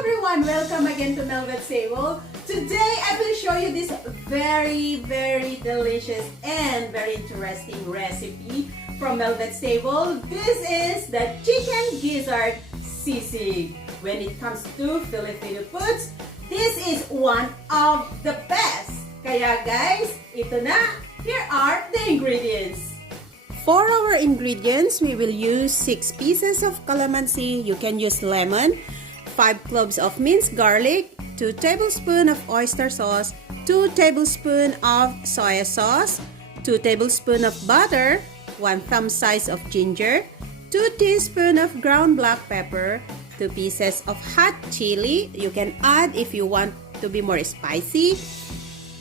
everyone, welcome again to Mhelbeth's table. Today I will show you this very delicious and very interesting recipe from Mhelbeth's table. This is the chicken gizzard sisig. When it comes to Filipino foods, this is one of the best. Kaya guys, ito na. Here are the ingredients. For our ingredients, we will use 6 pieces of calamansi. You can use lemon, 5 cloves of minced garlic, 2 tablespoons of oyster sauce, 2 tablespoons of soy sauce, 2 tablespoons of butter, 1 thumb size of ginger, 2 teaspoons of ground black pepper, 2 pieces of hot chili. You can add if you want to be more spicy.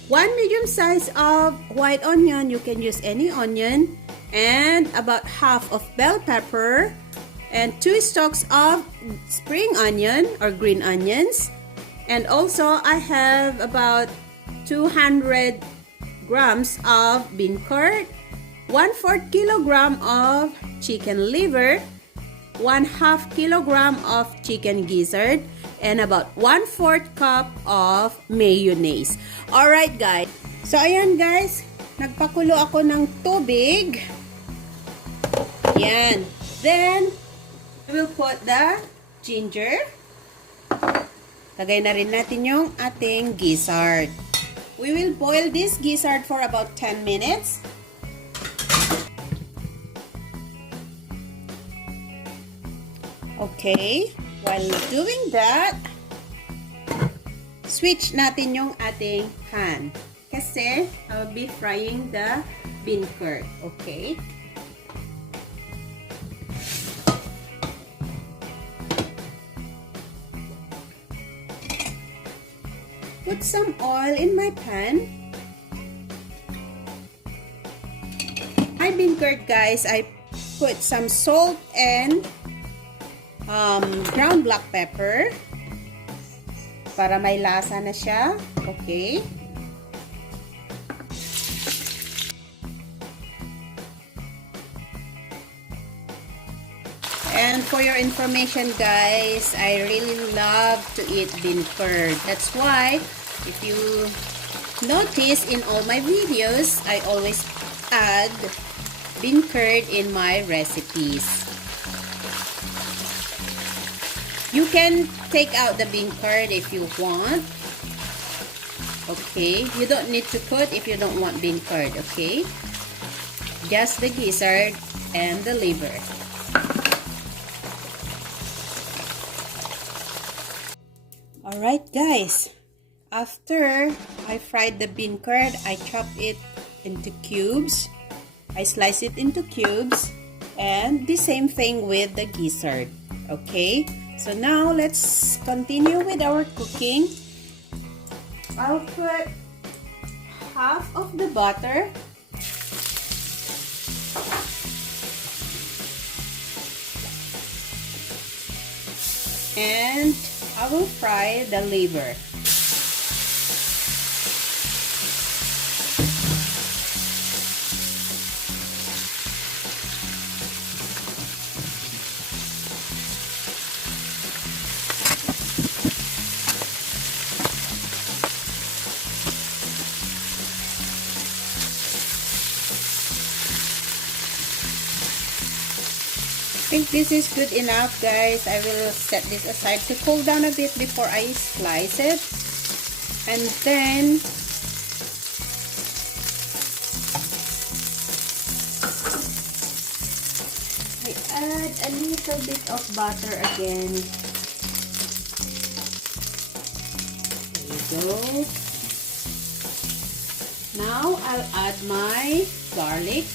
1 medium size of white onion. You can use any onion. And about half of bell pepper. And 2 stalks of spring onion or green onions. And also I have about 200 grams of bean curd, 1/4 kilogram of chicken liver, 1/2 kilogram of chicken gizzard, and about 1/4 cup of mayonnaise. Alright guys, so ayan guys, nagpakulo ako ng tubig. Yan. Then, we will put the ginger. Lagay na rin natin yung ating gizzard. We will boil this gizzard for about 10 minutes. Okay. While doing that, switch natin yung ating pan. Kasi, I'll be frying the bean curd. Okay. Put some oil in my pan. My bean curd, guys, I put some salt and ground black pepper para may lasa na siya. Okay. And for your information, guys, I really love to eat bean curd. That's why, if you notice in all my videos, I always add bean curd in my recipes. You can take out the bean curd if you want. Okay, you don't need to put if you don't want bean curd, okay? Just the gizzard and the liver. Alright guys, after I fried the bean curd, I chop it into cubes. I slice it into cubes, and the same thing with the gizzard. Okay, so now let's continue with our cooking. I'll put half of the butter. And I will fry the liver. I think this is good enough, guys. I will set this aside to cool down a bit before I slice it. And then I add a little bit of butter again. There you go. Now I'll add my garlic.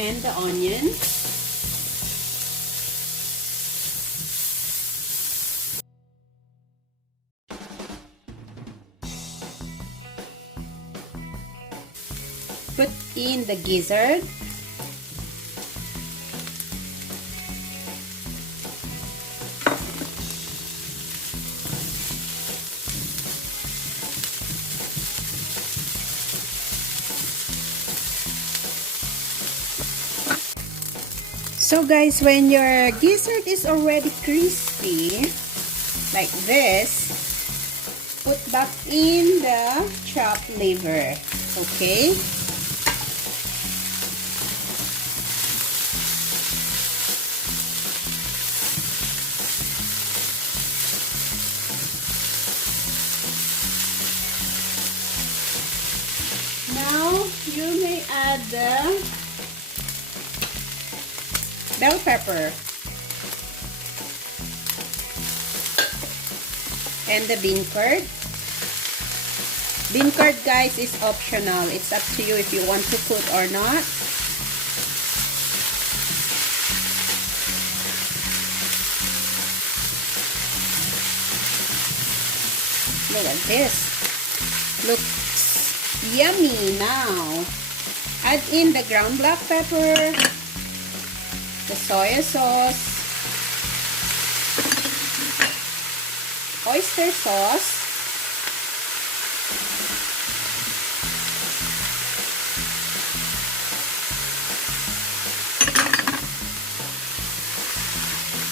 And the onion. Put in the gizzard. So guys, when your gizzard is already crispy, like this, put back in the chopped liver. Okay? Now, you may add the bell pepper and the bean curd. Bean curd, guys, is optional. It's up to you if you want to put or not. Look at this. Looks yummy. Now, add in the ground black pepper, the soy sauce, oyster sauce,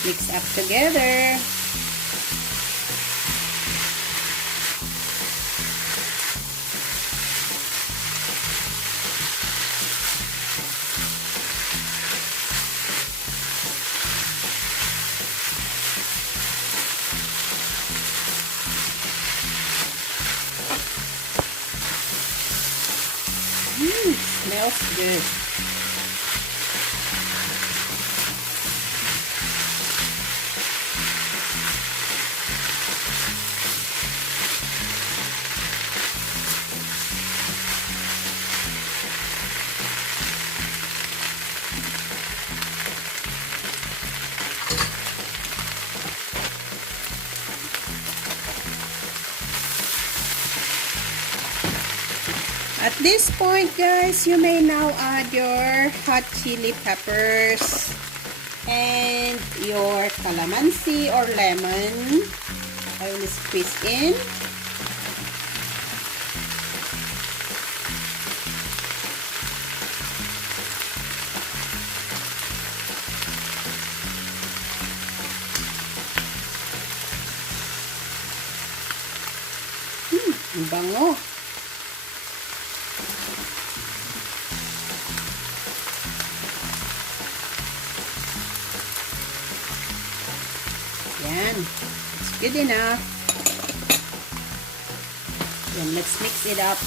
mix up together. Smells good. At this point, guys, you may now add your hot chili peppers and your calamansi or lemon. I will squeeze in. Ang bango. Yan. It's good enough. Then let's mix it up.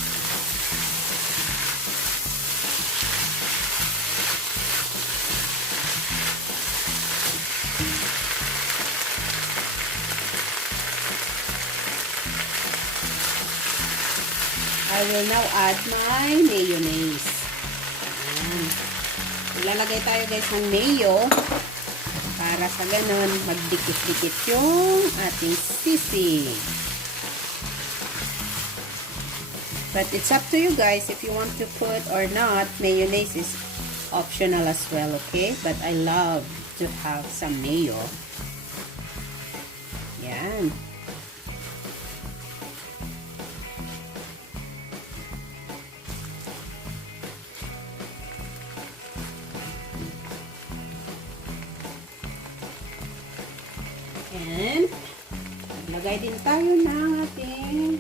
I will now add my mayonnaise. Ayan. Ilalagay tayo guys ng mayo para sa ganun magdikit-dikit yung ating sisig. But it's up to you guys if you want to put or not. Mayonnaise is optional as well, okay? But I love to have some mayo. Yan. And maglagay din tayo ng ating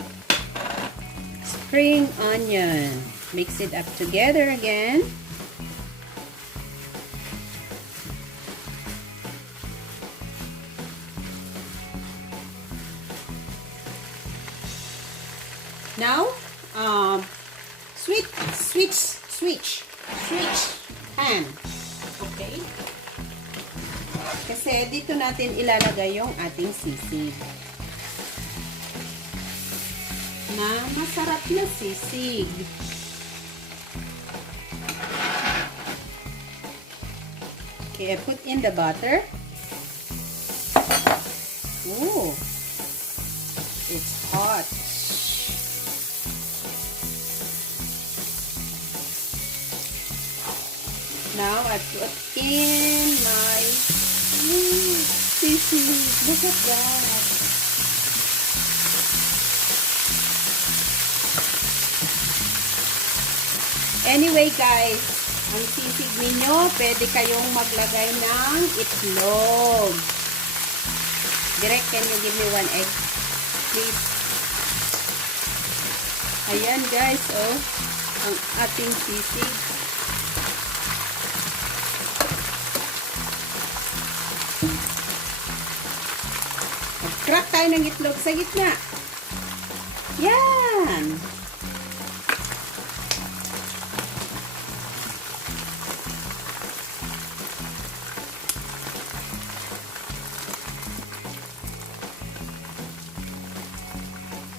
spring onion. Mix it up together again. Now, switch pan. Okay? Kasi dito natin ilalagay yung ating sisig. Na masarap na sisig. Okay, I put in the butter. Ooh, it's hot. Now I put in my sisig. Look at that. Anyway guys, ang sisig ninyo, pwede kayong maglagay ng itlog. Direct, can you give me 1 egg? Please. Ayan guys, oh. Ang ating sisig. Mag-crack tayo ng itlog sa gitna. Yan!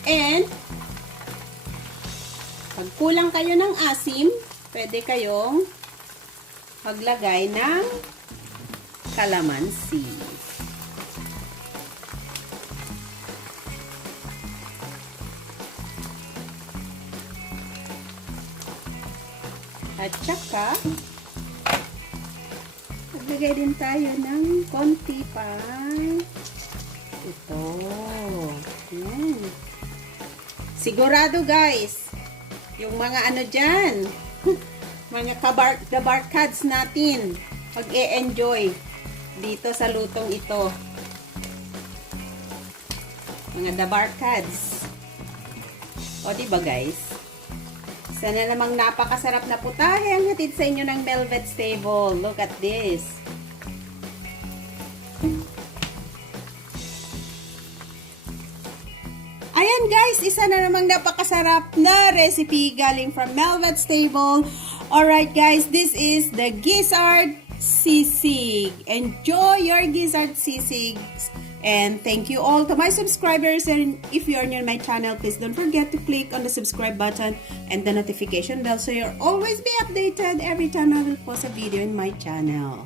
And, pag kulang kayo ng asim, pwede kayong maglagay ng kalamansi. At saka, maglagay din tayo ng konti pa. Ito. Sigurado guys, yung mga ano dyan, mga kabarkads natin, mag-e-enjoy dito sa lutong ito. Mga dabarkads. O diba guys? Sana namang napakasarap na putahe ang hatid sa inyo ng Mhelbeth's Table. Look at this. Ayan guys, isa na namang napakasarap na recipe galing from Mhelbeth's Table. Alright guys, this is the Gizzard Sisig. Enjoy your Gizzard Sisig. And thank you all to my subscribers, and if you're new on my channel, please don't forget to click on the subscribe button and the notification bell so you'll always be updated every time I will post a video in my channel.